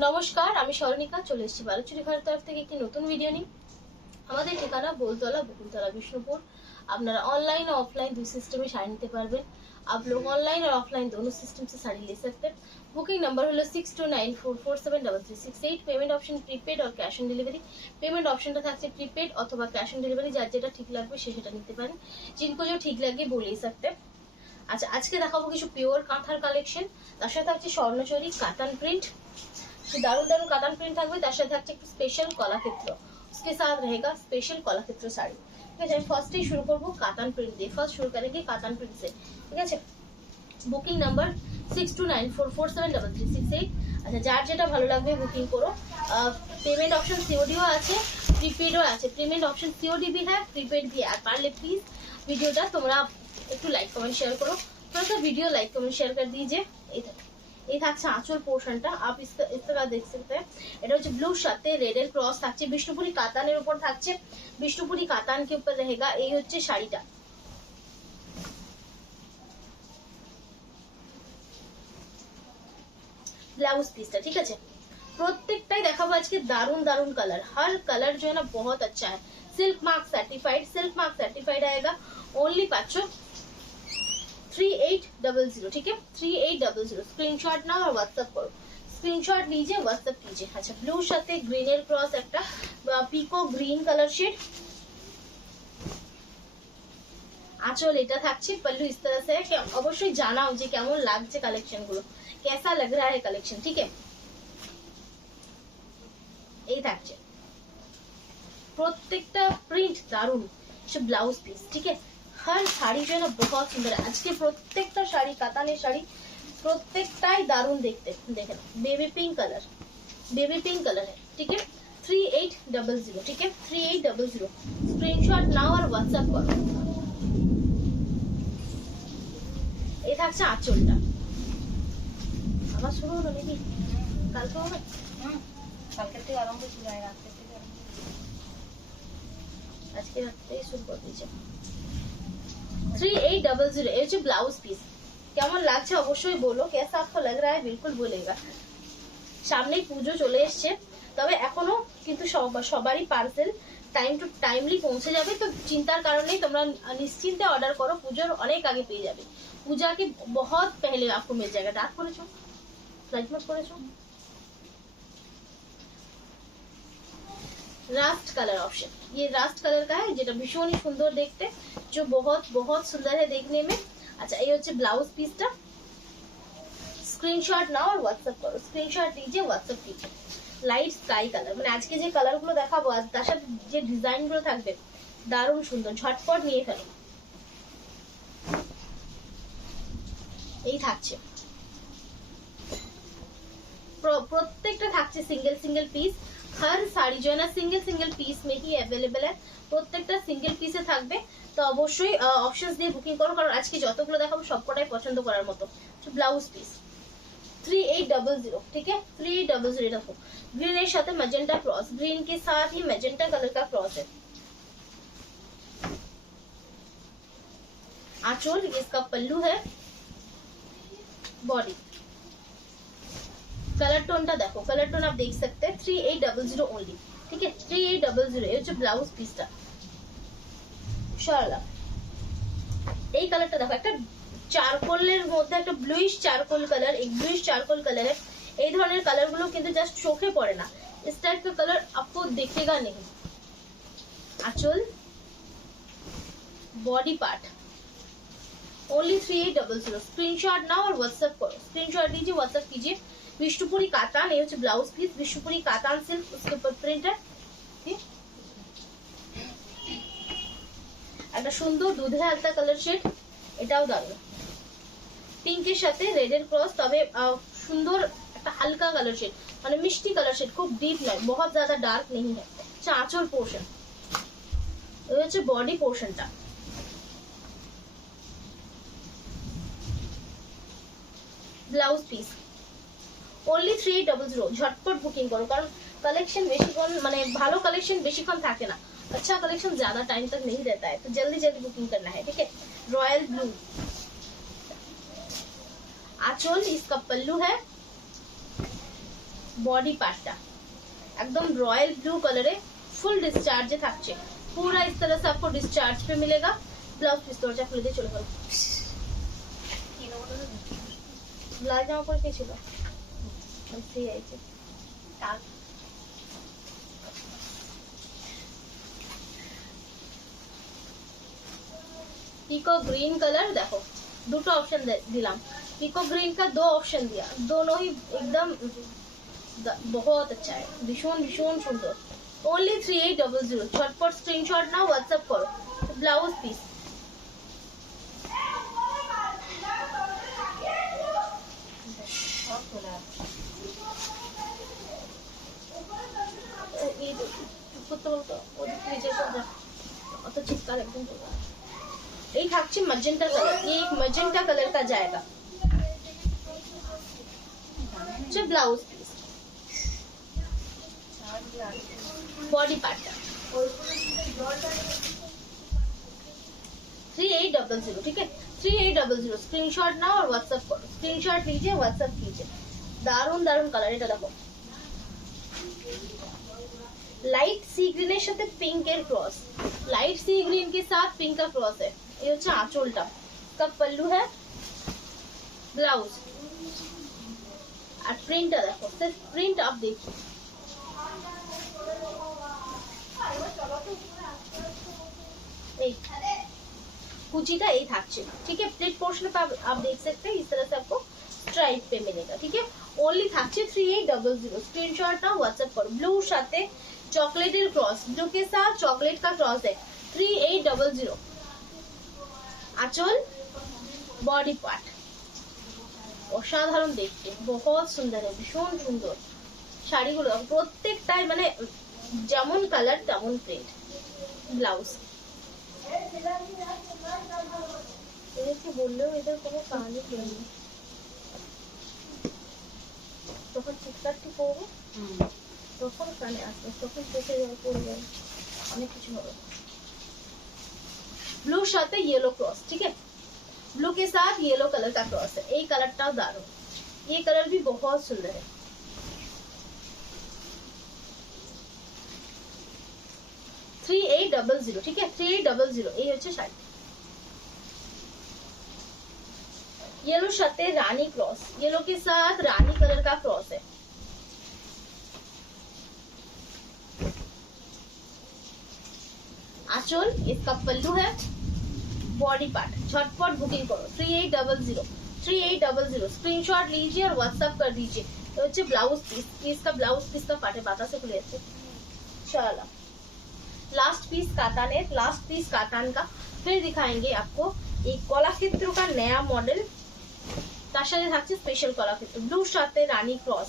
নমস্কার, আমি সরণিকা চলে এসেছি বালুচুরি ঘরের তরফ থেকে একটি নতুন ভিডিও নিয়ে। আমাদের ঠিকানা बोलतला बकुलतला विष्णुपुर। আপনারা অনলাइन और ऑफलाइन दो सिस्टम में शाड़ी निते पारबेन। आप लोग ऑनलाइन और ऑफलाइन दोनों सिस्टम से साड़ी ले सकते हैं। Booking number hello 6294473368। Payment option prepaid और कैश ऑन डिलीवरी। पेमेंट ऑप्शनটা থাকছে প্রিপেড অথবা ক্যাশ অন ডেলিভারি, যার যেটা ঠিক লাগবে সে সেটা নিতে পারেন। जिनको जो ठीक लगे वो ले सकते हैं। আচ্ছা, আজকে দেখাবো কিছু পিওর কাঁথার কালেকশন, তার সাথে থাকছে স্বর্ণচরী কাতান প্রিন্ট। दारुण दारुण कातान प्रिंट থাকবে, তার সাথে থাকছে একটু স্পেশাল কলাক্ষেত্র। उसके साथ रहेगा स्पेशल कलाक्षेत्र साड़ी। ठीक है, हम फर्स्ट ही शुरू करबो कातान प्रिंट দিয়ে। फर्स्ट शुरू करेंगे कातान प्रिंट से। ঠিক আছে, বুকিং নাম্বার 6294473368। আচ্ছা, যার যেটা ভালো লাগবে বুকিং করো। पेमेंट ऑप्शन सीओडीও আছে, প্রিপেডও আছে। पेमेंट ऑप्शन सीओडी भी है, प्रीपेड भी है। আর পারলে প্লিজ ভিডিওটা তোমরা একটু লাইক কমেंट शेयर करो। थोड़ा सा वीडियो लाइक कमेंट शेयर कर दीजिए। এই থাকছে আঁচল পোর্শনটা, आप इसका देख सकते हैं। এটা হচ্ছে ব্লুর সাথে রেডের ক্রস থাকছে, বিষ্ণুপুরি কাতানের উপর থাকছে। বিষ্ণুপুরি কাতান के ऊपर रहेगा। এই হচ্ছে শাড়িটা। ब्लाउज पीसটা ঠিক আছে। প্রত্যেকটাই দেখাবো আজকে দারুন দারুন কালার। हर कलर जो है ना बहुत अच्छा है। सिल्क मार्क सर्टिफाइड आएगा। ओनली पाचो 3800। ठीक है, 3800। स्क्रीनशॉट नाओ और व्हाट्सएप करो। स्क्रीनशॉट लीजिए, व्हाट्सएप कीजिए। अच्छा, ब्लू साथे ग्रीनर क्रॉस একটা পিকো গ্রিন কালার শেড। আঁচল এটা থাকছে, पल्लू इस तरह से है। অবশ্যই জানাও যে কেমন লাগছে কালেকশন গুলো, कैसा लग रहा है कलेक्शन। ठीक है, এই থাকছে প্রত্যেকটা প্রিন্ট দারুন। সে ব্লাউজ পিস। ঠিক है, हर साड़ी जो है ना बहुत सुंदर है। आज के प्रत्येकटा शाड़ी कातानेर शाड़ी प्रत्येकटाई दारुण देखते। देखें, बेबी पिंक कलर है। ठीक है, 3800। ठीक है, 3800। स्क्रीनशॉट नाও और व्हाट्सएप करो। এই থাকছে আঁচলটা। আবার শুরু হলো নাকি? কালকে হবে? কালকে থেকে আরম্ভ ছিল, রাত্রে থেকে আজকে রাত্রেই শুরু করে দিয়েছে। 3800। ये जो ब्लाउज पीस কেমন লাগছে অবশ্যই বলো। कैसा आपको लग रहा है बिल्कुल बोलेगा। সামনেই পুজো চলে এসেছে, তবে এখনো কিন্তু সবারই পার্সেল টাইম টু টাইমলি পৌঁছে যাবে। তো চিন্তার কারণেই তোমরা নিশ্চিন্তে অর্ডার করো, পুজোর অনেক আগে পেয়ে যাবে। पूजा के बहुत पहले आपको मिल जाएगा। डार्क করেছো, লাইট মত করেছো। रास्ट कलर ऑप्शन, ये रास्ट कलर का है, যেটা ভীষণই সুন্দর দেখতে, जो बहुत बहुत सुंदर है देखने में। अच्छा, ये হচ্ছে ব্লাউজ পিসটা। স্ক্রিনশট নাও আর হোয়াটসঅ্যাপ করো। স্ক্রিনশট लीजिए, হোয়াটসঅ্যাপ कीजिए। লাইট স্কাই কালার, মানে আজকে যে কালারগুলো দেখাবো আর তার সাথে যে ডিজাইনগুলো থাকবে দারুণ সুন্দর। ঝটপট নিয়ে ফেলো। এই থাকছে প্রত্যেকটা থাকছে সিঙ্গেল সিঙ্গেল পিস। हर साड़ी जो है ना सिंगल पीस में ही अवेलेबल है। প্রত্যেকটা সিঙ্গেল পিসে থাকবে। তো অবশ্যই অপশনস দিয়ে বুকিং করো, কারণ আজকে যতগুলো দেখাবো সবকটাই পছন্দ করার মতো। Blouse piece 3800। ठीक है, 3800। देखो, ग्रीन এর সাথে मैजेंटा क्रॉस, ग्रीन के साथ ही मैजेंटा कलर का क्रॉस है। आंचल, इसका पल्लू है। बॉडी कलर टोनটা দেখো, कलर टोन आप देख सकते हैं। 3800 ओनली। ठीक है, 3800। এই হচ্ছে ব্লাউজ পিসটা। শালা এই কালারটা দেখো, একটা চারকোলের মধ্যে একটা ব্লুইশ চারকোল কালার। एक ब्लूइश चारकोल कलर है। এই ধরনের কালারগুলো কিন্তু জাস্ট চোখে পড়ে না। इस टाइप का कलर आपको दिखेगा नहीं। आंचल, body part only 3800। Screenshot now और व्हाट्सएप करो। स्क्रीनशॉट लीजिए, व्हाट्सएप कीजिए। विष्णुपुरी कातान, ये হচ্ছে ব্লাউজ পিস। विष्णुपुरी कातान सिल्क, उसके ऊपर प्रिंट है। ठीक, একটা সুন্দর দুধে হালকা কালার শেড, এটাও দারুণ। পিঙ্কের সাথে রেডের ক্রস, তবে সুন্দর একটা হালকা কালার শেড, মানে মিষ্টি কালার শেড, খুব ডিপ নয়, बहुत ज्यादा डार्क नहीं है। আঁচল পোর্শন, এই হচ্ছে বডি পোর্শনটা। Blouse piece only 3800। झटपट बुकिंग करो, कारण कलेक्शन बेशीक्षण माने भालो कलेक्शन बेशीक्षण থাকে না। अच्छा कलेक्शन ज्यादा टाइम तक नहीं रहता है, तो जल्दी जल्दी बुकिंग करना है। ठीक है, रॉयल ब्लू। आंचल, इसका पल्लू है। বডি পার্টটা एकदम रॉयल ब्लू कलर है, फुल डिस्चार्ज থাকছে पूरा इस तरह से आपको डिस्चार्ज पे मिलेगा। ब्लाउज पीस দরজা খুলে দিয়ে চলে গেল। ব্লাউজ জামা পরে কে ছিল? ফ্রি আইছে কাল पिको ग्रीन कलर देखो, দুটো ऑप्शन दिलाम। पिको ग्रीन का दो ऑप्शन दिया, दोनों ही एकदम बहुत अच्छा है, भीषण भीषण सुंदर। ओनली 3800। झटपट स्क्रीनशॉट ना व्हाट्सएप करो। ब्लाउज पीस बहुत बोला ये করতে বলতো ওদের নিচে কোনটা অত চিৎকার একদম করবে। এই থাকছে मैजेंटा कलर, ये एक मैजेंटा कलर का जाएगा। अच्छा ब्लाउज पीस बॉडी पार्ट 3800, ठीक है 3800। स्क्रीनशॉट नाओ और व्हाट्सएप करो। स्क्रीनशॉट लीजिए, व्हाट्सएप कीजिए। दारुण दारुण कलर, এটা দেখো लाइट सी ग्रीन সাথে পিঙ্কের ক্রস, लाइट सी ग्रीन के साथ पिंक का क्रॉस है। ये হচ্ছে আঁচলটা, इसका पल्लू है, ब्लाउज और प्रिंट देखो, सिर्फ प्रिंट आप देखिए। कुची का ये থাকছে, ठीक है। प्लेट पोर्शन पे आप देख सकते हैं, इस तरह से आपको स्ट्राइप पे मिलेगा, ठीक है। ओनली থাকছে 3800। स्क्रीनशॉट ना व्हाट्सएप करो। ब्लू সাথে চকলেটের क्रॉस, ब्लू के साथ चॉकलेट का क्रॉस है। 3800। আঁচল বডি পার্ট অসাধারণ দেখতে, বহুত সুন্দর, ভীষণ সুন্দর শাড়িগুলো প্রত্যেকটাই মানে যেমন কালার তেমন প্রিন্ট। ব্লাউজ এদেরকে বললেও এদের কোনো কাজই নেই, তখন চিৎকারটি করবো, তখন কানে আসবে, তখন চোখে যাবে, পড়ে যাবে, অনেক কিছু হবে। ब्लू साथ येलो क्रॉस, ठीक है। ब्लू के साथ येलो कलर का क्रॉस है। ये कलर टा दारुण, ये कलर भी बहुत सुंदर है। 3800, ठीक है 3800। ये হচ্ছে শাড়ি। येलो সাথে रानी क्रॉस, येलो के साथ रानी कलर का क्रॉस है। आंचल इसका पल्लू है, बॉडी पार्ट। झटपट बुकिंग करो। 3800 3800। स्क्रीनशॉट लीजिए और व्हाट्सएप कर दीजिए। तो হচ্ছে ब्लाउज पीस, इसका ब्लाउज पीस का पार्ट है, बाता से खुले जाते। चलो लास्ट पीस कातान है, लास्ट पीस कातान का। फिर दिखाएंगे आपको एक কলাক্ষেত্র का नया मॉडल, তার সাথে থাকছে স্পেশাল কলাক্ষেত্র। ব্লু সাথে রানী ক্রস,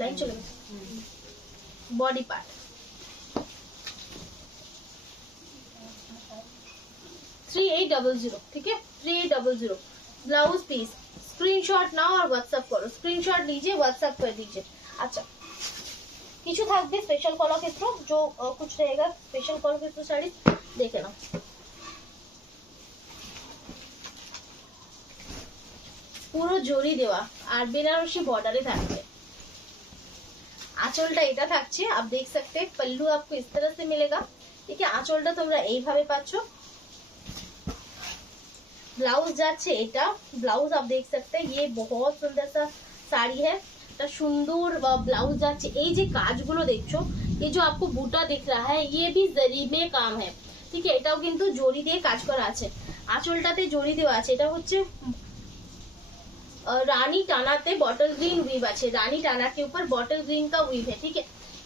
লাইন চলে গেছে। বডি পার্ট 3800, ठीक है 3800। ब्लाउज पीस स्क्रीनशॉट नाओ और व्हाट्सएप करो। स्क्रीनशॉट लीजिए, व्हाट्सएप कर दीजिए। अच्छा কিছু থাকবে স্পেশাল কলাক্ষেত্র, जो कुछ रहेगा स्पेशल কলাক্ষেত্র শাড়ি দেখে নাও। পুরো জরি দেওয়া আর বেনারসি বর্ডারে থাকবে। আঁচলটা এটা থাকছে, आप देख सकते हैं। पल्लू आपको इस तरह से मिलेगा, ठीक है। আঁচলটা তোমরা এইভাবে পাচ্ছো। ब्लाउज যাচ্ছে এটা, ब्लाउज आप देख सकते हैं। ये बहुत सुंदर सा साड़ी है, এটা সুন্দর ब्लाउज যাচ্ছে। এই যে কাজগুলো দেখছো, ये जो आपको बूटा दिख रहा है, ये भी जरी में काम है, ठीक है। এটাও কিন্তু জরি দিয়ে কাজ করা আছে। আঁচলটাতে জরি দেওয়া আছে। এটা হচ্ছে রানী টানাতে बॉटल ग्रीन वीव আছে। रानी टाना के ऊपर बॉटल ग्रीन का वीव है, ठीक है।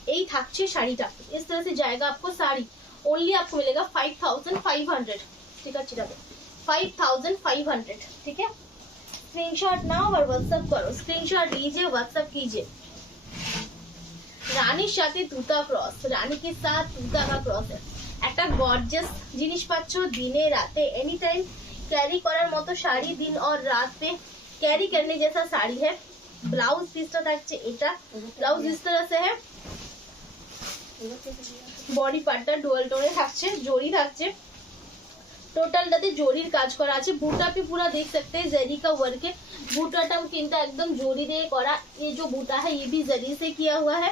এই থাকছে শাড়িটা, इस तरह से जाएगा आपको साड़ी। ओनली आपको मिलेगा 5500, ठीक है। 5500, ठीक है। स्क्रीनशॉट नाओ और व्हाट्सएप करो। स्क्रीनशॉट लीजिए, व्हाट्सएप कीजिए। রানীর সাথে তুতা ক্রস, রানী के साथ তুতা का ক্রস है। একটা গর্জিয়াস জিনিস পাচ্ছো, দিনে রাতে एनी टाइम कैरी করার মতো শাড়ি, दिन और रात पे कैरी करने जैसा साड़ी है। ब्लाउज पीसটা থাকছে এটা, ब्लाउज इस तरह से है। বডি পার্টটা ডুয়াল টোনে থাকছে, জরি থাকছে। টোটালটাতে জরির কাজ করা আছে। বুটা पे पूरा देख सकते हैं जरी का वर्क है। বুটাটাও কিন্তু একদম জরি দিয়ে করা। ये जो बूटा है ये भी जरी से किया हुआ है।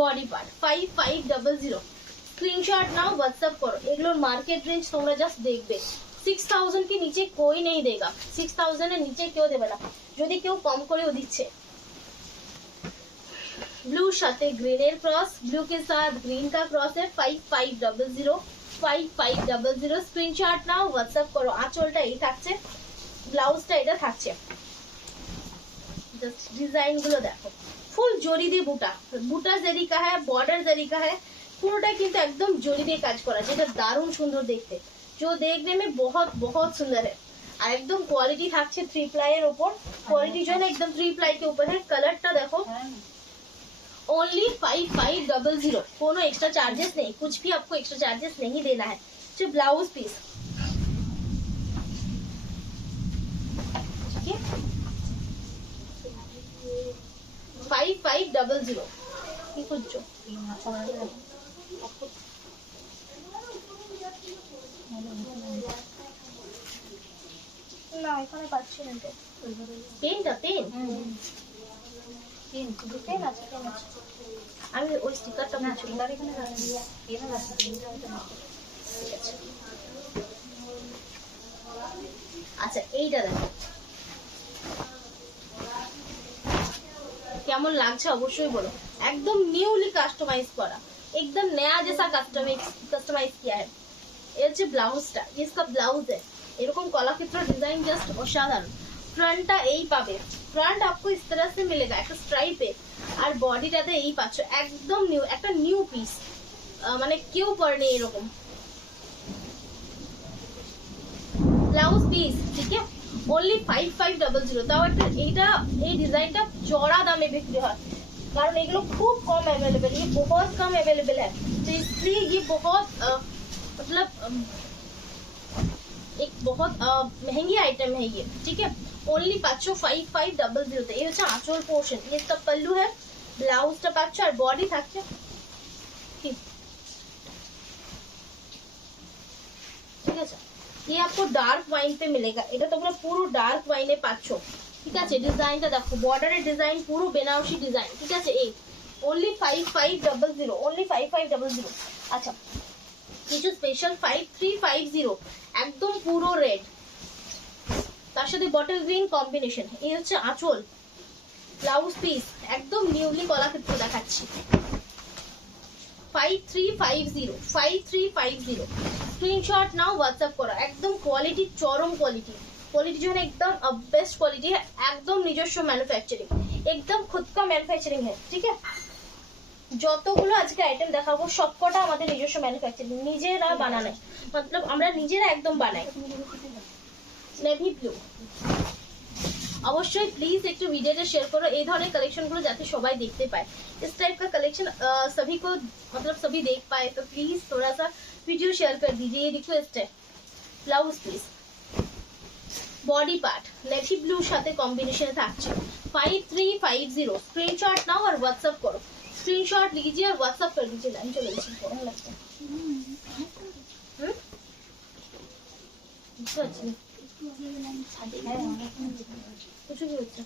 Body part 5500 screenshot now WhatsApp करो। এগুলোর মার্কেট রেঞ্জ তোমরা জাস্ট দেখবে 6000 के नीचे कोई नहीं देगा। 6000 এর নিচে কেউ দেবে না, যদি কেউ কম করেও দিচ্ছে। ब्लू साथे ग्रीन एर क्रॉस, ब्लू के साथ ग्रीन का क्रॉस है 5500 5500 স্ক্রিনশট নাও হোয়াটসঅ্যাপ করো। আঁচলটা এই থাকছে, ব্লাউজটা এটা থাকছে। জাস্ট ডিজাইন গুলো দেখো, ফুল জরি দিয়ে বুটা, বুটা জরি का है, बॉर्डर जरी का है, পুরোটা কিন্তু একদম জরি দিয়ে কাজ করা, যেটা দারুণ সুন্দর দেখতে, जो देखने में बहुत बहुत सुंदर है। আর একদম কোয়ালিটি থাকছে 3 প্লাই এর উপর, কোয়ালিটি जो है एकदम 3 प्लाई के ऊपर है। कलरটা देखो ओनली 5500, कोनो एक्स्ट्रा चार्जेस नहीं, कुछ भी आपको एक्स्ट्रा चार्जेस नहीं देना है। सिर्फ ब्लाउज पीस, ठीक है 5500 কি করছো? না এখানে পাচ্ছি না তো। পেনটা পেন পেন আছে, পেন আছে। আমি ওই স্টিকারটা মুছে দিলাম এখানে রাখি দিয়া। পেন আছে, পেনটা ওটা না। ঠিক আছে। আচ্ছা এইটা দেখো কেমন লাগছে অবশ্যই বলো। एकदम न्यूली कस्टमाइज करा, एकदम नया जैसा कस्टमाइज किया है। ये जो ब्लाउजটা, इसका ब्लाउज है এরকম কলাক্ষেত্র ডিজাইন জাস্ট অসাধারণ। ফ্রন্টটা এই পাবে, ফ্রন্ট आपको इस तरह से मिलेगा একটা স্ট্রাইপে, আর বডিটাতে এই পাচ্ছ একদম নিউ, একটা নিউ পিস, মানে কেউ পরেনি এরকম ব্লাউজ পিস, ঠিক আছে ओनली 5500। তাও একটা এইটা এই ডিজাইনটা চড়া দামে বিক্রি হয়, कारण एगलो खूब कम अवेलेबल, ये बहुत कम अवेलेबल है, तो इसलिए ये बहुत मतलब एक बहुत महंगी आइटम है ये, ठीक है। ओनली 5500 ये হচ্ছে আঁচল পোর্শন, ये इसका पल्लू है, ব্লাউজটা পাচ্ছ আর বডি থাকছে ঠিক আছে। ये आपको डार्क वाइन पे मिलेगा, এটা তোমরা পুরো ডার্ক ওয়াইনে পাচ্ছ, ঠিক আছে। ডিজাইনটা দেখো, বর্ডারের ডিজাইন পুরো বেনারসি ডিজাইন, ঠিক আছে। এই ओनली 5500, ओनली 5500। আচ্ছা কিছু স্পেশাল 5350, একদম পুরো রেড, তার সাথে বটল গ্রিন কম্বিনেশন। এই হচ্ছে আঁচল, ব্লাউজ পিস একদম নিউলি কলাক্ষেত্র দেখাচ্ছি 5350 स्क्रीनशॉट नाउ व्हाट्सएप करो। एकदम क्वालिटी चरम क्वालिटी, क्वालिटी जो है एकदम बेस्ट क्वालिटी है, एकदम নিজস্ব ম্যানুফ্যাকচারিং, एकदम खुद का मैन्युफैक्चरिंग है, ठीक है। যতগুলো আজকে আইটেম দেখাবো সবকটা আমাদের নিজস্ব ম্যানুফ্যাকচারিং, নিজেরা বানানো, मतलब আমরা নিজেরা একদম বানাই। নেভি ব্লু অবশ্যই প্লিজ একটু ভিডিওটা শেয়ার করো, এই ধরনের কালেকশনগুলো যাতে সবাই দেখতে পায়। इस टाइप का कलेक्शन सभी को मतलब सभी देख पाए, तो प्लीज थोड़ा सा वीडियो शेयर कर दीजिए, ये रिक्वेस्ट है। Blouse please, body part navy blue সাথে কম্বিনেশনে থাকছে 5350। स्क्रीनशॉट नाउ और व्हाट्सएप करो, स्क्रीनशॉट लीजिए और व्हाट्सएप कर दीजिए। लाइन चलो इसी को लगता है कुछ भी হচ্ছে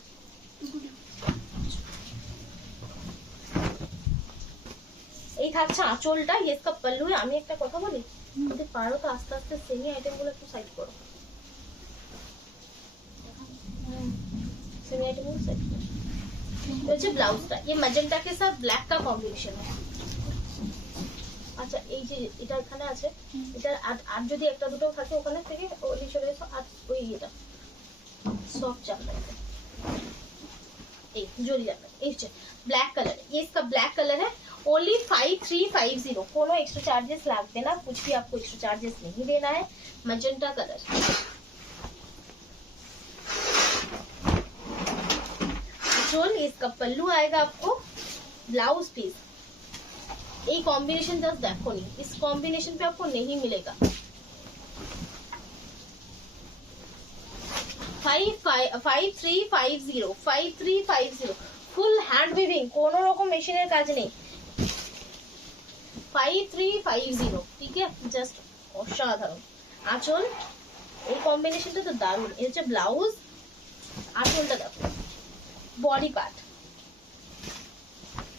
এই থাকছে আঁচলটা, इसका पल्लू है। আমি একটা কথা বলি, যদি পারো তো আস্তে আস্তে সেমি আইটেমগুলো একটু সাইড করো, सेमी आइटमগুলো সাইড করো। ये হচ্ছে ব্লাউজটা, ये मैजेंटा के साथ ब्लैक का कॉम्बिनेशन है। আচ্ছা এই যে এটা এখানে আছে, এটা আর যদি একটা দুটো থাকে ওখানে থেকে ওই চলে এসো, আর ওই এটা सॉफ्ट चादर एक जोड़ी चादर, ये ब्लैक कलर, ये इसका ब्लैक कलर है। ओनली 5350, कोनो एक्स्ट्रा चार्जेस लगते ना, कुछ भी आपको एक्स्ट्रा चार्जेस नहीं देना है। मैजेंटा कलर, चोल इसका पल्लू आएगा आपको, ब्लाउज पीस। ये कॉम्बिनेशन जस्ट देखो नहीं, इस कॉम्बिनेशन पे आपको नहीं मिलेगा। 5350 ফুল হ্যান্ড উইভিং, কোন রকম মেশিনের কাজ নেই। 5350, ঠিক আছে, জাস্ট অসাধারণ। আঁচল, এই কম্বিনেশনটা তো দারুণ। এই হচ্ছে ব্লাউজ, আঁচলটা দেখো। বডি পার্ট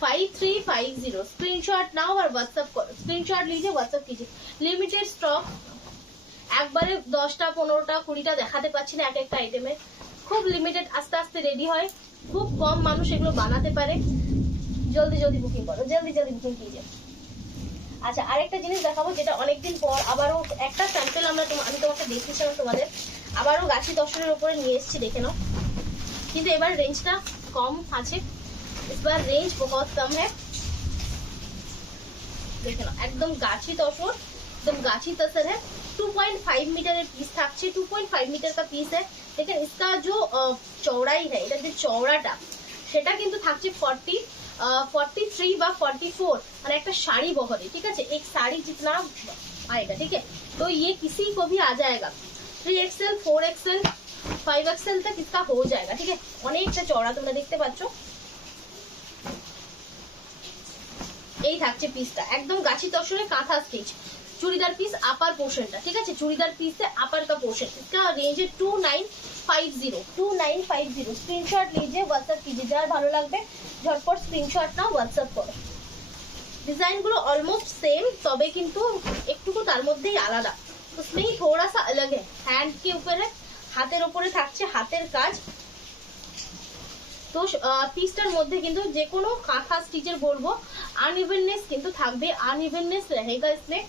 5350, स्क्रीनशॉट नाउ और व्हाट्सएप करो। स्क्रीनशॉट लीजिए, व्हाट्सएप कीजिए। লিমিটেড স্টক, একবারে 10টা 15টা 20টা দেখাতে পাচ্ছি না এক একটা আইটেমে, খুব লিমিটেড, আস্তে আস্তে রেডি হয়, খুব কম মানুষ এগুলো বানাতে পারে। জলদি জলদি বুকিং করো, জলদি জলদি বুকিং कीजिए। আচ্ছা, আরেকটা জিনিস দেখাবো যেটা অনেকদিন পর আবারও একটা স্যাম্পল আমি তোমাকে দেখিয়েছিলাম তোমাদের, আবারও গাছি দর্শনের উপরে নিয়ে এসেছি, দেখে নাও। কিন্তু এবার রেঞ্জটা কম আছে, इस बार रेंज बहुत कम है। देखे ना, एकदम गाछी तसर, एकदम गाछी तसर है। 2.5 मीटर पीस থাকছে, 2.5 मीटर का पीस है। लेकिन इसका जो चौड़ाई है, এটা যে চওড়াটা সেটা কিন্তু থাকছে 43 বা 44, মানে একটা শাড়ি বহরে, ঠিক আছে, एक साड़ी जितना आएगा, ठीक है। तो ये किसी को भी आ जाएगा, 3XL 4XL 5XL तक इसका हो जाएगा, ठीक है। অনেকটা চওড়া তোমরা দেখতে পাচ্ছ। এই থাকছে পিসটা, একদম গাছি তসরে কাঁথা স্টিচ, চুড়িদার পিস আপার পোর্শনটা, ঠিক আছে, চুড়িদার পিসে আপার का पोर्शन। इसका रेंज है 2950। स्क्रीनशॉट लीजिए, व्हाट्सएप कीजिए, যার ভালো লাগবে ঝটপট স্ক্রিনশট নাও, হোয়াটসঅ্যাপ করো। ডিজাইনগুলো অলমোস্ট সেম, তবে কিন্তু একটুকু তার মধ্যেই আলাদা, उसमें ही थोड़ा सा अलग है। हैंड के ऊपर है, হাতের উপরে থাকছে হাতের কাজ। তো পিসটার মধ্যে কিন্তু যে কোনো কাঁথা স্টিচের বলবো अनइवननेस কিন্তু থাকবে, अनइवननेस रहेगा इसमें,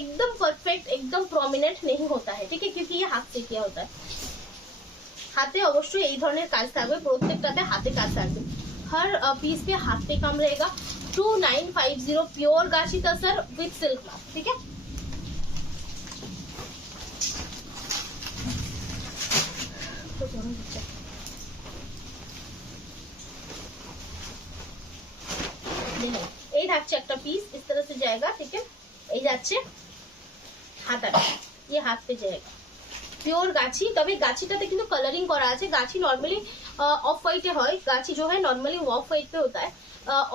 एकदम परफेक्ट, एकदम प्रोमिनेंट नहीं होता है, ठीक है, क्योंकि ये हाथ से किया होता है। হাতে অবশ্যই এই ধরনের কাজ থাকবে, প্রত্যেকটাতে হাতে কাজ থাকবে, हर पीस पे हाथ पे काम रहेगा। 2950 प्योर गाछी तसर विद सिल्क मास्क, ठीक है। এই থাকছে একটা পিস, इस तरह से जाएगा, ठीक है। এই যাচ্ছে হাতাটা, ये हाथ पे जाएगा, प्योर गाछी। तबे गाछीটাতে কিন্তু কালারিং করা আছে। গাছি নরমালি ऑफ व्हाइट হয়, गाछी जो है नॉर्मली ऑफ व्हाइट पे होता है।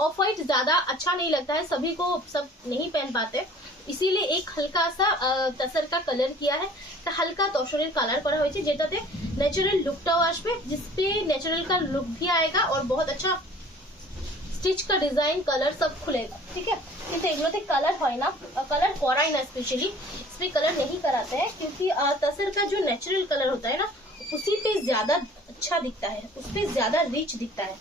ऑफ व्हाइट ज्यादा अच्छा नहीं लगता है, सभी को सब नहीं पहन पाते, इसीलिए एक हल्का सा तसर का कलर किया है। ता हल्का तसरेर कलर करा হয়েছে, যেটাতে ন্যাচারাল লুকটাও আসবে, जिसपे नेचुरल का लुक भी आएगा और बहुत अच्छा स्टिच का डिजाइन कलर सब खुलेगा, ठीक है। কিন্তু এগুলোতে কালার হয় না, कलर कराई ना, स्पेशली इसमें कलर नहीं कराते हैं, क्योंकि तसर का जो नेचुरल कलर होता है ना, उसी पे ज्यादा अच्छा दिखता है, उस पे ज्यादा रिच दिखता है।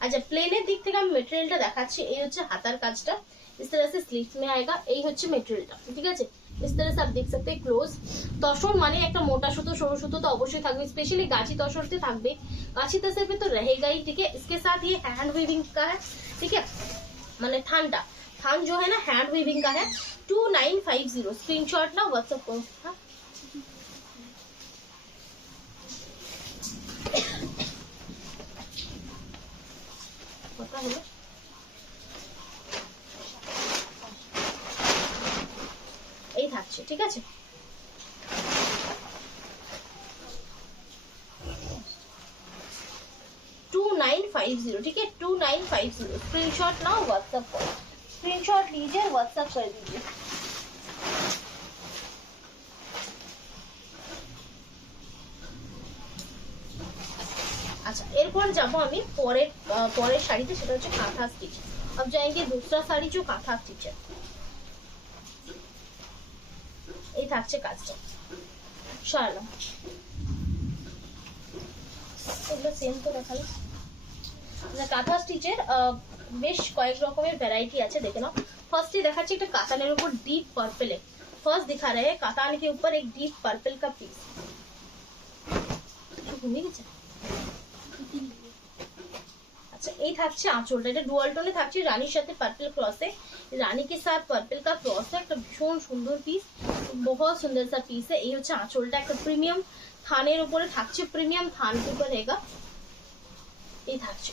अच्छा, প্লেনের দিক থেকে আমি মেটেরিয়ালটা দেখাচ্ছি। এই হচ্ছে হাতার কাজটা, इस तरह से स्लीव्स में आएगा। এই হচ্ছে মেটেরিয়ালটা, ঠিক আছে, इस तरह से आप देख सकते हैं। क्लोज তসর মানে একটা মোটা সুতো সরু সুতো তো অবশ্যই থাকবে, স্পেশালি গাছি তসরতে থাকবে, গাছি তসর पे तो रहेगा ही, ठीक है। इसके साथ ये हैंड वीविंग का है, ठीक है, মানে থানটা, থান जो है ना हैंड वीविंग का है। 2950, स्क्रीनशॉट ना व्हाट्सएप करो। हाँ, पता है এই থাকছে, ঠিক আছে। ठीक है, 2950। स्क्रीनशॉट ना व्हाट्सएप करो, स्क्रीनशॉट लीजिए, व्हाट्सएप कर दीजिए। अच्छा, এরপর যাব আমি পরের শাড়িতে, সেটা হচ্ছে কাঁথা স্টিচ। अब जाएंगे दूसरा साड़ी जो कांथा स्टिच है। এই থাকছে কাজটা, শাড়ি এগুলো সেম তো দেখালো। কাঁথা স্টিচের বেশ কয়েক রকমের ভ্যারাইটি আছে, দেখে নাও। ফার্স্টে দেখাচ্ছি একটা কাতানের উপর डीप पर्पल है, फर्स्ट दिखा रहे हैं कातान के ऊपर एक डीप पर्पल का पीस। घूमे গেছে। अच्छा, এই থাকছে আঁচলটা, এটা ডুয়াল টোনে থাকছে, রানীর সাথে পার্পল ক্রসে, রানী के साथ पर्पल का क्रॉस है, একটা ভীষণ সুন্দর পিস, बहुत सुंदर सा पीस है। এই হচ্ছে আঁচলটা, একটা প্রিমিয়াম থানের উপরে থাকছে, প্রিমিয়াম থান के ऊपर रहेगा। এই থাকছে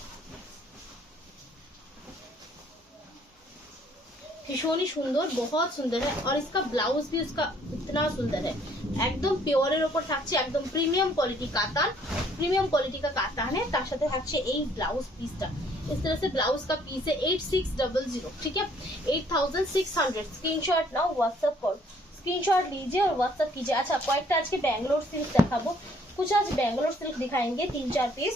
भीषण ही सुंदर, बहुत सुंदर है, और इसका ब्लाउज भी उसका इतना सुंदर है, একদম পিওরের ওপর থাকছে, একদম premium quality katan, premium quality का कातान है। তার সাথে থাকছে এই ব্লাউজ পিসটা, इस तरह से ब्लाउज का पीस है 8600, ठीक है 8600। स्क्रीनशॉट नाउ, व्हाट्सएप करो, स्क्रीनशॉट लीजिए और व्हाट्सएप कीजिए। अच्छा কয়েকটা আজকে ব্যাঙ্গালোর সিল্ক দেখাবো, कुछ आज बैंगलोर सिल्क दिखाएंगे 3-4 पीस।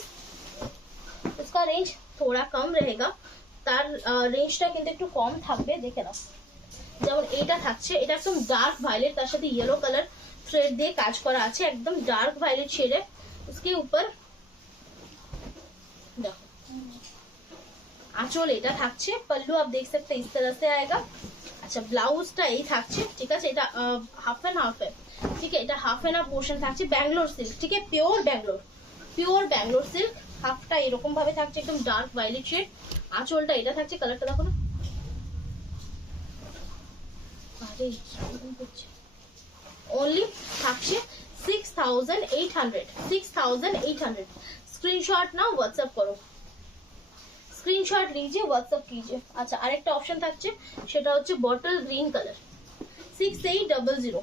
उसका रेंज थोड़ा कम रहेगा, তার রেঞ্জটা কিন্তু একটু কম থাকবে, দেখে নাও। যেমন এইটা থাকছে, এটা একদম ডার্ক ভায়োলেট, তার সাথে ইয়েলো কালার থ্রেড দিয়ে কাজ করা আছে, একদম ডার্ক ভায়োলেট शेड है। उसके ऊपर देखो आंचल এটা থাকছে, पल्लू आप देख सकते हैं इस तरह से आएगा। আচ্ছা ব্লাউজটা এই থাকছে, ঠিক আছে, এটা হাফ এন্ড হাফ है, ঠিক है, এটা হাফ এন্ড হাফ পোর্শন থাকছে ব্যাঙ্গালোর সিল্ক, ঠিক है পিওর ব্যাঙ্গালোর সিল্ক। হাফটা এরকম ভাবে থাকছে একদম ডার্ক ভায়োলেট শেড, আঁচলটা এটা থাকছে, কালারটা দেখো না, আরে কি করছে। ओनली থাকছে 6800। स्क्रीनशॉट ना व्हाट्सएप करो, स्क्रीनशॉट लीजिए व्हाट्सएप कीजिए। अच्छा আরেকটা অপশন থাকছে, সেটা হচ্ছে বটল গ্রিন কালার 6800।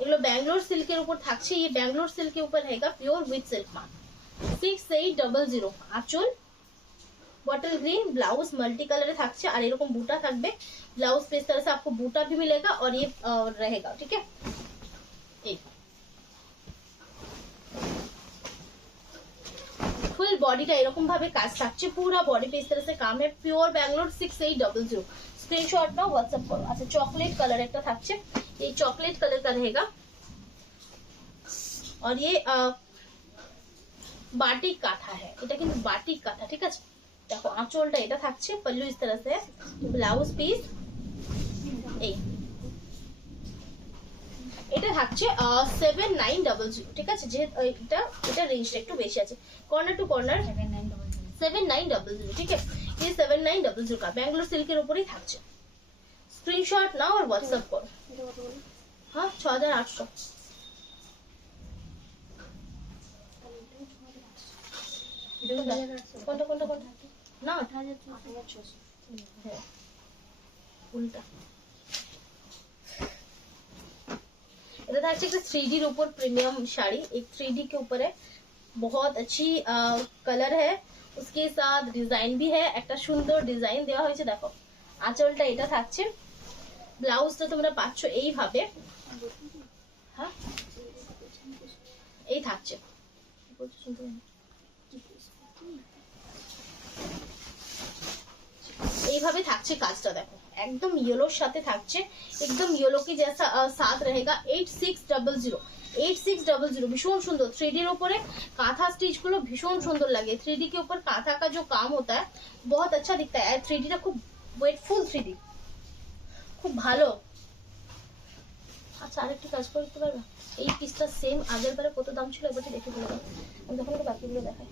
এগুলো ব্যাঙ্গালোর সিল্কের উপর থাকছে, ये बैंगलोर सिल्क के ऊपर रहेगा प्योर विथ सिल्क मार्क 6800। আঁচল bottle green, blouse multi colour থাকছে, আর এরকম বুটা থাকবে, ब्लाउज पे इस तरह से आपको बूटा भी मिलेगा और ये रहेगा, ठीक है। फुल बॉडीটা এরকম ভাবে কাজ থাকছে, पूरा बॉडी पे इस तरह से काम है, प्योर बैंगलोर 6800। स्क्रीनशॉट ना व्हाट्सएप करो। अच्छा चॉकलेट कलर একটা থাকছে, ये चॉकलेट कलर का रहेगा और ये বাটিক কাঁথা है, এটা কিন্তু বাটিক কাঁথা, ঠিক আছে। দেখো আঁচলটা এটা থাকছে, पल्लू इस तरह से, ब्लाउज पीस এই এটা থাকছে 7900, ঠিক আছে। যে এটা রেঞ্জটা একটু বেশি আছে, কর্নার টু কর্নার 7900, ঠিক है। ये 7900 का बैंगलोर सिल्केর উপরেই থাকছে। स्क्रीनशॉट नाउ और व्हाट्सएप करो। हाँ 6800। কোনটা কোনটা কোনটা না 8600 হ্যাঁ উল্টা। এটা থাকছে একটা 3D এর উপর প্রিমিয়াম শাড়ি, एक 3D के ऊपर है, बहुत अच्छी कलर है, उसके साथ डिजाइन भी है, একটা সুন্দর ডিজাইন দেওয়া হয়েছে। দেখো আঁচলটা এটা থাকছে, ব্লাউজটা তোমরা পাচ্ছ এইভাবে, হ্যাঁ এই থাকছে, এইভাবে থাকছে কাজটা। দেখো एकदम येलोर সাথে থাকছে, एकदम येलो की जैसा साथ रहेगा 8600। ভীষণ সুন্দর 3D এর উপরে কাঁথা স্টিচ গুলো ভীষণ সুন্দর লাগে। 3D के ऊपर कांथा का जो काम होता है बहुत अच्छा दिखता है। 3D টা খুব ওয়েটফুল, 3D খুব ভালো। আচ্ছা আরেকটা কাজ করতে পারবে, এই পিসটা সেম আগের বারে কত দাম ছিল এবারে দেখে বলে দাও, আমি তখন তো বাকিগুলো দেখাই।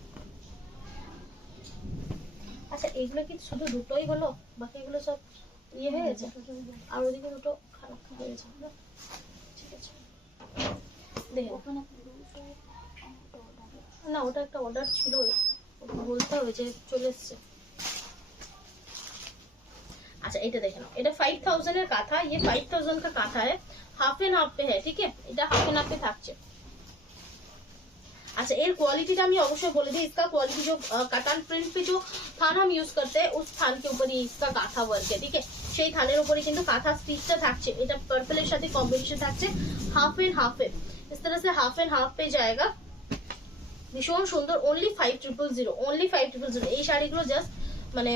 আচ্ছা এগুলো কি শুধু দুটোই হলো, বাকিগুলো সব ইয়ে হয়ে গেছে, আর ওদিকে দুটো খারাপ হয়ে গেছে, ঠিক আছে দেখো না, ওটা একটা অর্ডার ছিল, বলতে হবে যে চলে এসছে। अच्छा এটা দেখে নাও, এটা 5000 এর কাঁথা, ये 5000 का कांथा है, हाफ एंड हाफ पे है, ठीक है, এটা हाफ एंड हाफ पे থাকছে। अच्छा এর কোয়ালিটিটা আমি অবশ্যই বলে দিই, इसका क्वालिटी जो कातान प्रिंट पे जो थान हम यूज करते हैं उस थान के ऊपर ही इसका कांथा वर्क है, ठीक है, সেই থানের উপরে কিন্তু কাঁথা স্টিচটা থাকছে। এটা পার্পলের সাথে কম্বিনেশন থাকছে, হাফ এন্ড হাফ है, इस तरह से हाफ एंड हाफ पे जाएगा, ভীষণ সুন্দর। Only 5000, only 5000। এই শাড়িগুলো জাস্ট মানে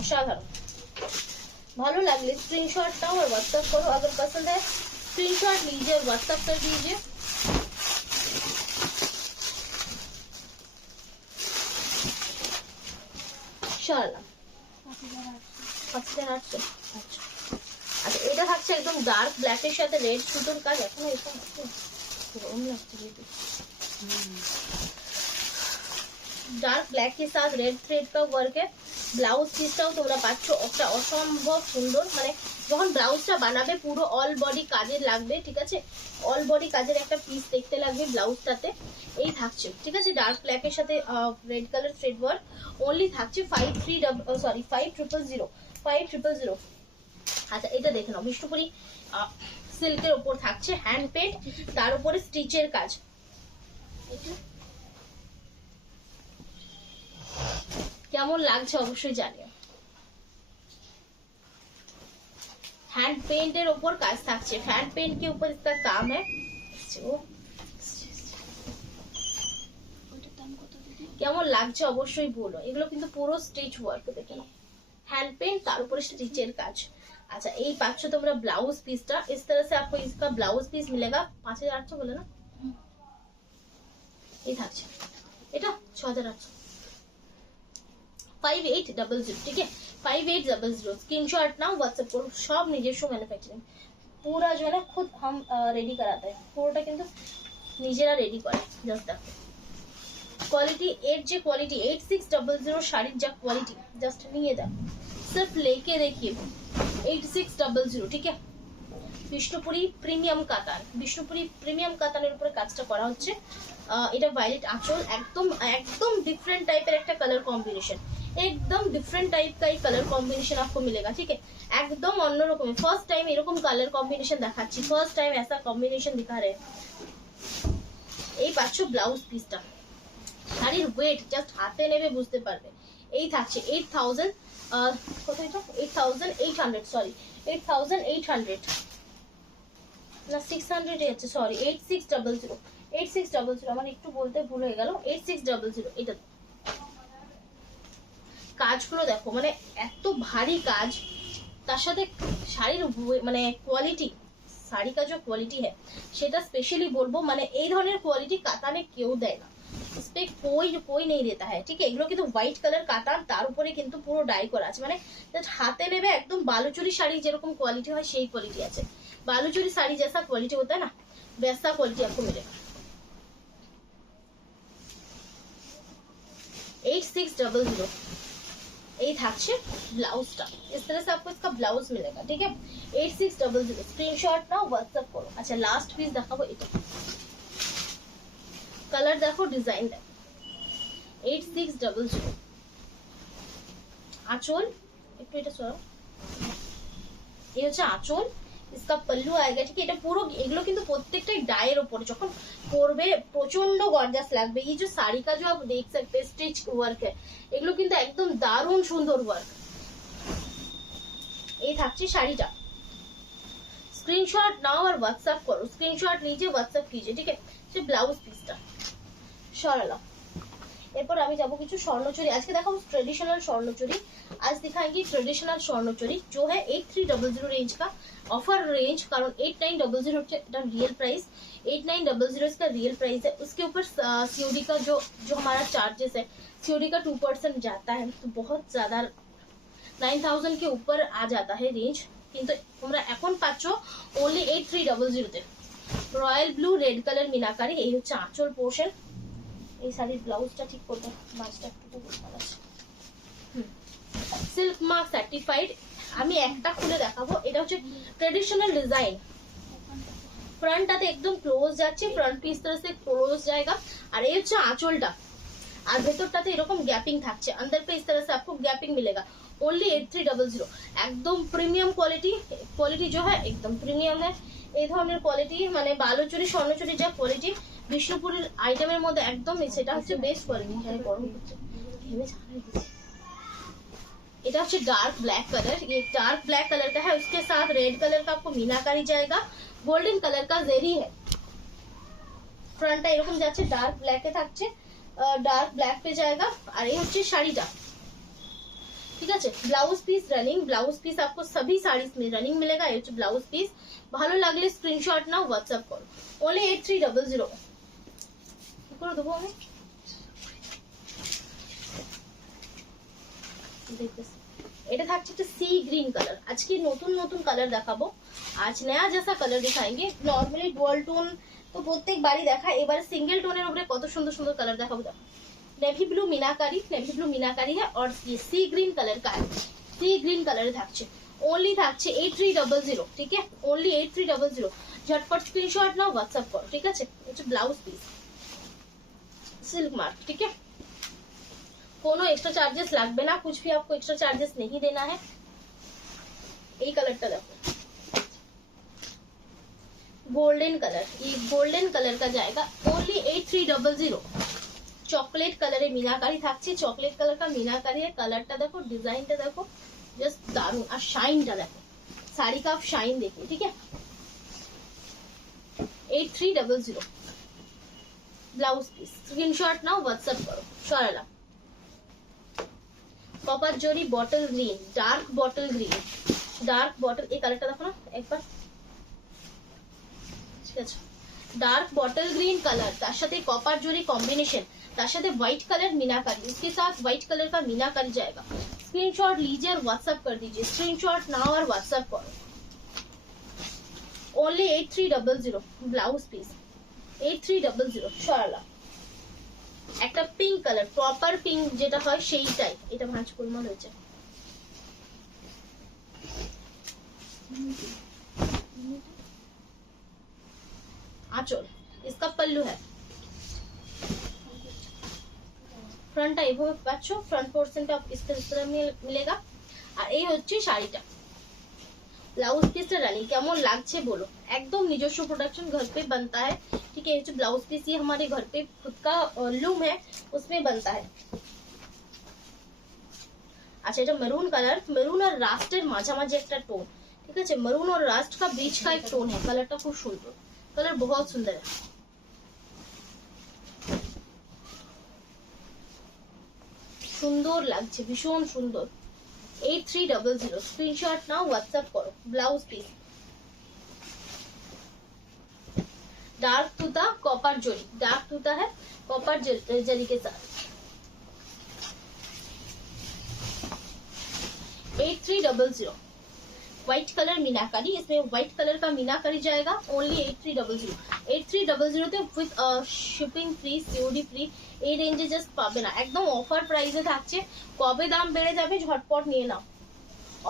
অসাধারণ। ভালো লাগলে स्क्रीनशॉट नाउ और व्हाट्सएप करो, अगर पसंद है स्क्रीनशॉट लीजिए और व्हाट्सएप कर दीजिए। শালা 5800। আচ্ছা আচ্ছা এটা থাকছে একদম ডার্ক ব্ল্যাকের সাথে রেড সুতোর কাজ, এখন এরকম গরম লাগছে বেবি। ডার্ক ব্ল্যাক के साथ रेड थ्रेड का वर्क है। ব্লাউজ পিসটাও তোমরা পাচ্ছ, একটা অসম্ভব সুন্দর, মানে যখন ব্লাউজটা বানাবে পুরো অল বডি কাজে লাগবে, ঠিক আছে, অল বডি কাজের একটা পিস দেখতে লাগবে ব্লাউজটাতে। এই থাকছে, ঠিক আছে, ডার্ক ব্ল্যাকের সাথে red colour thread work. Only থাকছে 5000। আচ্ছা এটা দেখে নাও, বিষ্ণুপুরি সিল্কের উপর থাকছে, হ্যান্ড পেন্ট, তার উপরে স্টিচের কাজ। কেমন লাগছে অবশ্যই জানিও। हैंड पेंटेर ऊपर काज থাকছে, हैंड पेंट के ऊपर इसका काम है। কেমন লাগছে অবশ্যই বলো। এগুলো কিন্তু পুরো স্টিচ ওয়ার্ক, দেখে নাও, हैंड पेंट তার উপরে স্টিচের কাজ। अच्छा এই পাচ্ছ তোমরা ব্লাউজ পিসটা, इस तरह से आपको इसका ब्लाउज पीस मिलेगा। 5800 বলে না, এই থাকছে এটা 6800, 5800, ठीक है 5800। स्क्रीनशॉट ना व्हाट्सएप करो, सब নিজস্ব ম্যানুফ্যাকচারিং, पूरा जो है ना खुद हम रेडी कराते हैं, পুরোটা কিন্তু নিজেরা রেডি করে। জাস্ট দেখো क्वालिटी, एट जे क्वालिटी 8600 শাড়ির যা क्वालिटी, জাস্ট নিয়ে দেখো, सिर्फ लेके देखिए 8600, ठीक है। বিষ্ণুপুরি প্রিমিয়াম কাতান, বিষ্ণুপুরি প্রিমিয়াম কাতানের উপরে কাজটা করা হচ্ছে। এটা ভায়োলেট আঁচল, একদম একদম डिफरेंट टाइप का कलर कॉम्बिनेशन, एकदम डिफरेंट टाइप का ही कलर कॉम्बिनेशन आपको मिलेगा, ठीक है। एकदम अन्यरकम, फर्स्ट टाइम এরকম কালার কম্বিনেশন দেখাচ্ছি, ফার্স্ট টাইম ऐसा কম্বিনেশন दिखा रहे। এই পাচ্ছ ব্লাউজ পিসটা, শাড়ির ওয়েট জাস্ট হাতে নেবে বুঝতে পারবে। এই থাকছে 8000, কত এটা 8800, সরি 8800 না 600 এ আছে, সরি 8600, 8600 আমার একটু বলতে ভুল হয়ে গেল, 8600। এটা কাজগুলো দেখো, মানে এত ভারী কাজ, তার সাথে শাড়ির মানে কোয়ালিটি, শাড়ি का जो क्वालिटी है সেটা স্পেশালি বলবো, মানে এই ধরনের কোয়ালিটি কাতানে কেউ দেয় না, इस पे कोई नहीं देता है, ठीक है। এগুলো কিন্তু হোয়াইট কালার কাতান, তার উপরে কিন্তু পুরো ডাই করা আছে, মানে হাতে নেবে একদম বালুচুরি শাড়ি যেরকম কোয়ালিটি হয় সেই কোয়ালিটি আছে। बालूचोरी साड़ी जैसा क्वालिटी होता है ना, वैसा क्वालिटी आपको मिलेगा। 8600 এই থাকছে ব্লাউজটা, इस तरह से आपको इसका ब्लाउज मिलेगा, ठीक है। 8600 स्क्रीनशॉट নাও, व्हाट्सएप করো। আচ্ছা লাস্ট পিস দেখাবো, এটা কালার দেখো, ডিজাইন দেখো, 8600 আঁচল, একটু এটা সরাও, এই হচ্ছে আঁচল, इसका पल्लू आएगा, ठीक है। এটা পুরো এগুলো কিন্তু প্রত্যেকটাই ডাইয়ের উপরে যখন পরবে প্রচন্ড গর্জাস লাগবে। এই যে শাড়ি का जो आप देख सकते हैं स्टिच वर्क है, এগুলো কিন্তু একদম দারুণ সুন্দর ওয়ার্ক। এই থাকছে শাড়িটা, স্ক্রিনশট নাও আর হোয়াটসঅ্যাপ করো, স্ক্রিনশট लीजिए হোয়াটসঅ্যাপ कीजिए, ठीक है। যে ব্লাউজ পিসটা সরালাম, এরপর আমি যাব কিছু স্বর্ণচুরি। আজকে দেখাবো ट्रेडिशनल স্বর্ণচুরি। आज दिखाएंगे ट्रेडिशनल স্বর্ণচুরি जो है 8300 रेंज का ऑफर रेंज, कारण 8900 এটা रियल प्राइस, 8900 इसका रियल प्राइस है। उसके ऊपर सीओडी का जो हमारा चार्जेस है, सीओडी का 2% जाता है, तो बहुत ज्यादा 9000 के ऊपर आ जाता है रेंज, কিন্তু তোমরা এখন পাচ্ছ only 8300 তে। Royal blue red colour meenakari, এই হচ্ছে আঁচল পোর্শন। এই শাড়ির ব্লাউজটা ঠিক করতে মাছটা একটু বুঝতে পারছি। সিল্ক মার্ক সার্টিফাইড, আমি একটা খুলে দেখাবো। এটা হচ্ছে ट्रेडिशनल डिजाइन, फ्रंटটাতে একদম ক্লোজ যাচ্ছে, फ्रंट পিস तरह से क्लोज जाएगा, আর এই হচ্ছে আঁচলটা, আর ভেতরটাতে এরকম গ্যাপিং থাকছে, अंदर पे इस तरह से आपको गैपिंग मिलेगा। ओनली 8300, একদম প্রিমিয়াম কোয়ালিটি, কোয়ালিটি जो है एकदम প্রিমিয়াম है। এই ধরনের কোয়ালিটি মানে বালুচুরি স্বর্ণচুরি যা কোয়ালিটি বিষ্ণুপুরের আইটেমের মধ্যে একদম, সেটা হচ্ছে বেস্ট কোয়ালিটি। এখানে গরম হচ্ছে, ঘেমে ছাড়াই দিচ্ছি। এটা হচ্ছে डार्क ब्लैक कलर, ये डार्क ब्लैक कलर का है, उसके साथ रेड कलर का आपको मीनाकारी जाएगा, गोल्डन कलर का जेरी है। फ्रंटটা এরকম যাচ্ছে, डार्क ब्लैक এ থাকছে, डार्क ब्लैक पे जाएगा, আর এই হচ্ছে শাড়িটা, ঠিক আছে। Blouse piece running, blouse piece आपको सभी साड़ीज में रनिंग मिलेगा। এই হচ্ছে ব্লাউজ পিস, ভালো লাগলে স্ক্রিনশট নাও, হোয়াটসঅ্যাপ করো। ওনলি 8300 কি করে দেবো আমি, এটা থাকছে একটা সি গ্রিন কালার। আজকে নতুন নতুন কালার দেখাবো, আজ নয়া जैसा कलर दिखाएंगे। নরমালি ডুয়াল টোন তো প্রত্যেক বাড়ি দেখা, এবারে সিঙ্গেল টোনের উপরে কত সুন্দর সুন্দর কালার দেখাবো। দেখো नेवी ब्लू मीनाकारी, नेवी ब्लू मीनाकारी है, और ये सी ग्रीन कलर का है, सी ग्रीन कलर থাকছে। ओनली থাকছে 8300, ठीक है। ओनली 8300, झटपट स्क्रीनशॉट नाও, व्हाट्सएप करो, ठीक আছে। এটা ব্লাউজ পিস सिल्क मार्क, ठीक है। कोनो एक्स्ट्रा चार्जेस লাগবে না, कुछ भी आपको एक्स्ट्रा चार्जेस नहीं देना है। এই কালারটা দেখো, गोल्डन कलर, ये गोल्डन कलर का जाएगा ओनली 8300। চকলেট কালারে মিনাকারি থাকছে, চকলেট কালার কা মিনাকারি है। কালারটা দেখো, ডিজাইনটা দেখো, জাস্ট দারুন। আর শাইনটা দেখো, শাড়ি का শাইন देखिए, ठीक है। 8300 ব্লাউজ পিস। স্ক্রিনশট নাও, হোয়াটসঅ্যাপ করো। সরালা কপার জরি bottle green, dark bottle green, dark bottle, এই কালারটা দেখো না একবার, ঠিক আছে। डार्क बॉटल ग्रीन कलर, তার সাথে कॉपर जोड़ी कॉम्बिनेशन, তার সাথে व्हाइट कलर मीनाकारी, इसके साथ व्हाइट कलर का मीनाकारी जाएगा। स्क्रीनशॉट लीजिए और व्हाट्सएप कर दीजिए। स्क्रीनशॉट नाउ और व्हाट्सएप करो। Only 8300 blouse piece, 8300। সরালা একটা পিঙ্ক কালার, প্রপার পিঙ্ক যেটা হয় সেইটাই, এটা ভাঁজ গোলমাল হয়েছে। आंचल, इसका पल्लू है। फ्रंट এইভাবে পাচ্ছো, फ्रंट पोर्शन पे इस तरह मिलेगा। আর এই হচ্ছে শাড়িটা। ব্লাউজ পিসটা রানী কেমন লাগছে বলো। एकदम নিজস্ব प्रोडक्शन घर पे बनता है, ठीक है। ये जो ब्लाउज पीस ये हमारे घर पे खुद का लूम है, उसमें बनता है। अच्छा, এটা মেরুন কালার, মেরুন আর রাস্টের মাঝামাঝি একটা টোন, ঠিক আছে। মেরুন और रास्ट का बीच का एक टोन है। कलरটা খুব সুন্দর, कलर बहुत सुंदर है। সুন্দর লাগছে, ভীষণ সুন্দর। 8300 স্ক্রিনশট নাও, হোয়াটসঅ্যাপ করো। ব্লাউজ পিস डार्क तूता कॉपर जोड़ी, डार्क तूता है कॉपर जरी के साथ। 8300 व्हाइट कलर मीनाकारी, इसमें व्हाइट कलर का मीनाकारी जाएगा। ओनली 8300। 8300 তে with shipping free, COD free. এই রেঞ্জে জাস্ট পাবে না, একদম অফার প্রাইসে থাকছে। কবে দাম বেড়ে যাবে ঝটপট নিয়ে নাও,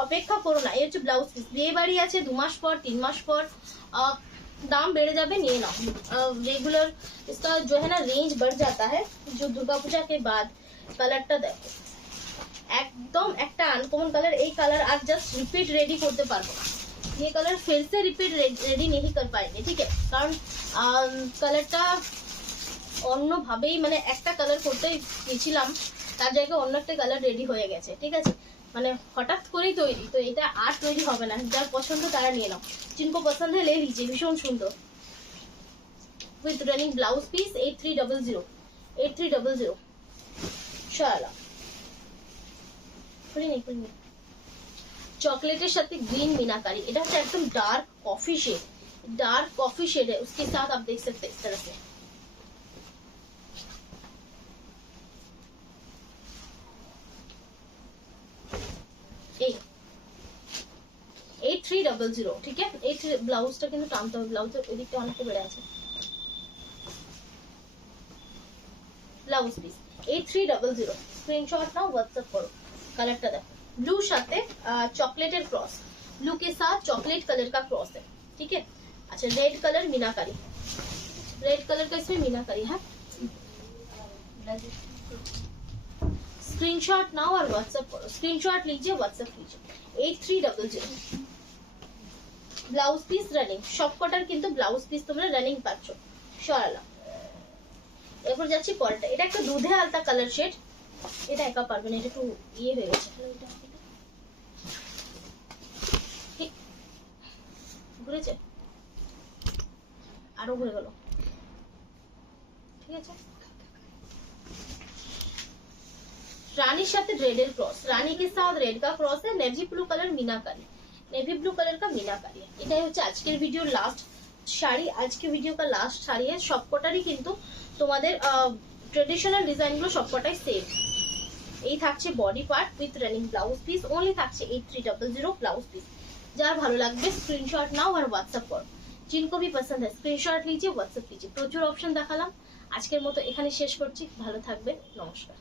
অপেক্ষা করো না। এই হচ্ছে ব্লাউজ পিস। বিয়ে বাড়ি আছে 2 মাস পর, 3 মাস পর, दाम बेड़े जाबे, निये नाओ। रेगुलर इसका जो है ना रेंज बढ़ जाता है जो दुर्गा पूजा के बाद। कलरটা দেখো, একদম একটা আনকমন কালার। এই কালার আর জাস্ট রিপিট রেডি করতে পারবো না, ये कलर फिर से रिपीट रेडी नहीं कर पाएंगे, ठीक है। কারণ কালারটা অন্যভাবেই, মানে একটা কালার করতে গেছিলাম, তার জায়গায় অন্য একটা কালার রেডি হয়ে গেছে, ঠিক আছে। মানে হঠাৎ করেই তৈরি, তো এটা আর তৈরি হবে না। যার পছন্দ তারা নিয়ে নাও, जिनको पसंद है ले लीजिए। ভীষণ সুন্দর উইথ রানিং ব্লাউজ পিস। 8300 8300 শালা খুলি নেই, খুলি নেই। চকলেটের সাথে গ্रीन मीनाकारी, এটা হচ্ছে একদম dark coffee shade, dark coffee shade है। उसके साथ आप देख सकते हैं इस तरह से। এই 8300, ঠিক है। 83 ব্লাউজটা কিন্তু টানতে হবে, ব্লাউজের ওই দিকটা অনেকটা বেড়ে আছে। ব্লাউজ পিস 8300 স্ক্রিনশট নাও, হোয়াটসঅ্যাপ করো। কালারটা দেখো, ब्लू साथे चॉकलेटर क्रॉस, ब्लू के साथ चॉकलेट कलर का क्रॉस है, ठीक है। अच्छा, रेड कलर मीनाकारी, रेड कलर का इसमें मीनाकारी है। स्क्रीनशॉट नाउ और व्हाट्सएप करो। स्क्रीनशॉट लीजिए, व्हाट्सएप लीजिए। 8300 ব্লাউজ পিস রানিং, সবকটার কিন্তু ব্লাউজ পিস তোমরা রানিং পাচ্ছ। সরালা এরপর যাচ্ছি পরেরটা। এটা একটা দুধে আলতা কালার শেড, এটা একা পারবে না, এটা একটু ইয়ে হয়ে গেছে, ঠিক ঘুরেছে, আরো ঘুরে গেল, ঠিক আছে। रानी साथ रेड क्रॉस, रानी के साथ रेड का क्रॉस है। नेवी ब्लू कलर मीनाकारी, नेवी ब्लू कलर का मीनाकारी है। এটাই হচ্ছে আজকের ভিডিওর লাস্ট শাড়ি, আজকে ভিডিও का লাস্ট শাড়ি है। সবকটারই কিন্তু তোমাদের ট্রেডিশনাল ডিজাইনগুলো সবকটাই সেম। এই থাকছে body part with running blouse piece. Only থাকছে 8300 ব্লাউজ পিস। যার ভালো লাগবে স্ক্রিনশট নাও আর হোয়াটসঅ্যাপ করো। जिनको भी पसंद है स्क्रीनशॉट लीजिए, হোয়াটসঅ্যাপ कीजिए। প্রচুর অপশন দেখালাম, আজকের মতো এখানে শেষ করছি। ভালো থাকবে, নমস্কার।